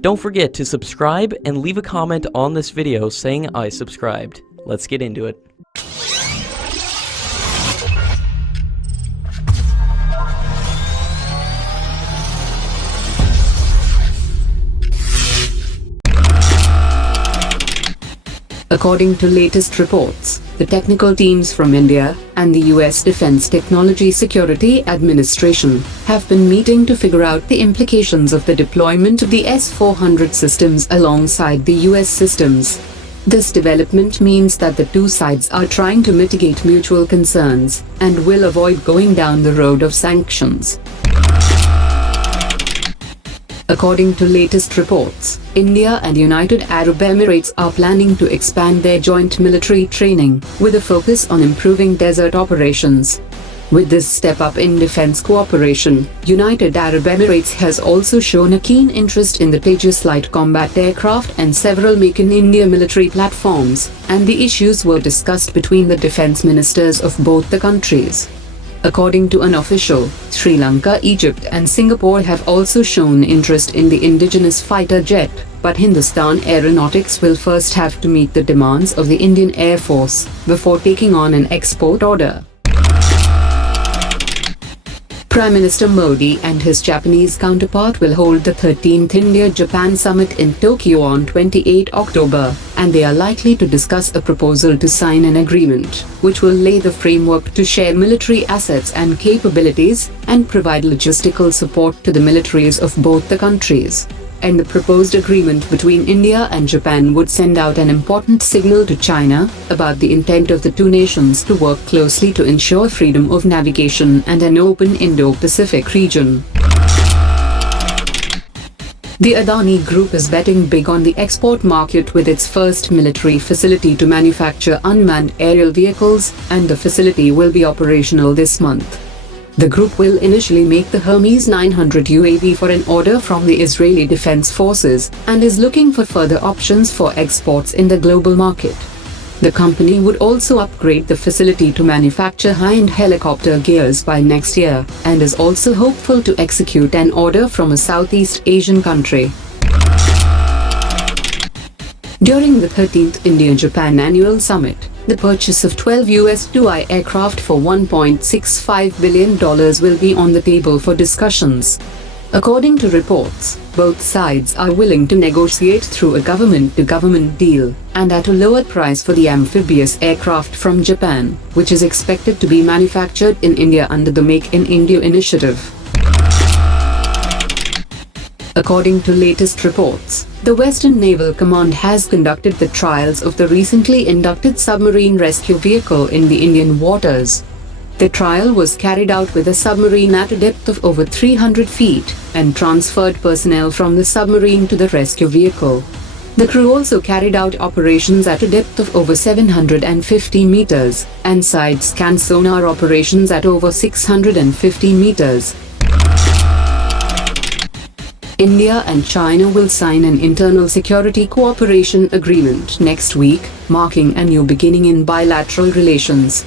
Don't forget to subscribe and leave a comment on this video saying I subscribed. Let's get into it. According to latest reports, the technical teams from India and the US Defense Technology Security Administration have been meeting to figure out the implications of the deployment of the S-400 systems alongside the US systems. This development means that the two sides are trying to mitigate mutual concerns and will avoid going down the road of sanctions. According to latest reports, India and United Arab Emirates are planning to expand their joint military training, with a focus on improving desert operations. With this step up in defense cooperation, United Arab Emirates has also shown a keen interest in the Tejas light combat aircraft and several Make in India military platforms, and the issues were discussed between the defense ministers of both the countries. According to an official, Sri Lanka, Egypt and Singapore have also shown interest in the indigenous fighter jet, but Hindustan Aeronautics will first have to meet the demands of the Indian Air Force before taking on an export order. Prime Minister Modi and his Japanese counterpart will hold the 13th India-Japan Summit in Tokyo on 28 October, and they are likely to discuss a proposal to sign an agreement, which will lay the framework to share military assets and capabilities and provide logistical support to the militaries of both the countries. And the proposed agreement between India and Japan would send out an important signal to China about the intent of the two nations to work closely to ensure freedom of navigation and an open Indo-Pacific region. The Adani Group is betting big on the export market with its first military facility to manufacture unmanned aerial vehicles, and the facility will be operational this month. The group will initially make the Hermes 900 UAV for an order from the Israeli Defense Forces and is looking for further options for exports in the global market. The company would also upgrade the facility to manufacture high-end helicopter gears by next year and is also hopeful to execute an order from a Southeast Asian country. During the 13th India-Japan Annual Summit, the purchase of 12 US-2i aircraft for $1.65 billion will be on the table for discussions. According to reports, both sides are willing to negotiate through a government-to-government deal, and at a lower price for the amphibious aircraft from Japan, which is expected to be manufactured in India under the Make in India initiative. According to latest reports, the Western Naval Command has conducted the trials of the recently inducted submarine rescue vehicle in the Indian waters. The trial was carried out with a submarine at a depth of over 300 feet and transferred personnel from the submarine to the rescue vehicle. The crew also carried out operations at a depth of over 750 meters and side-scan sonar operations at over 650 meters. India and China will sign an internal security cooperation agreement next week, marking a new beginning in bilateral relations.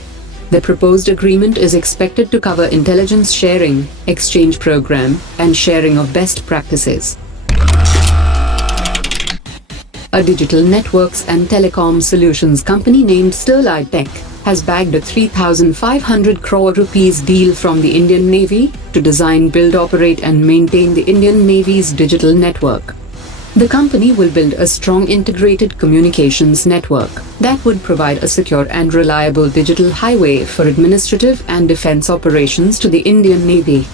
The proposed agreement is expected to cover intelligence sharing, exchange program, and sharing of best practices. A digital networks and telecom solutions company named Sterlite has bagged a 3,500 crore rupees deal from the Indian Navy to design, build, operate and maintain the Indian Navy's digital network. The company will build a strong integrated communications network that would provide a secure and reliable digital highway for administrative and defense operations to the Indian Navy.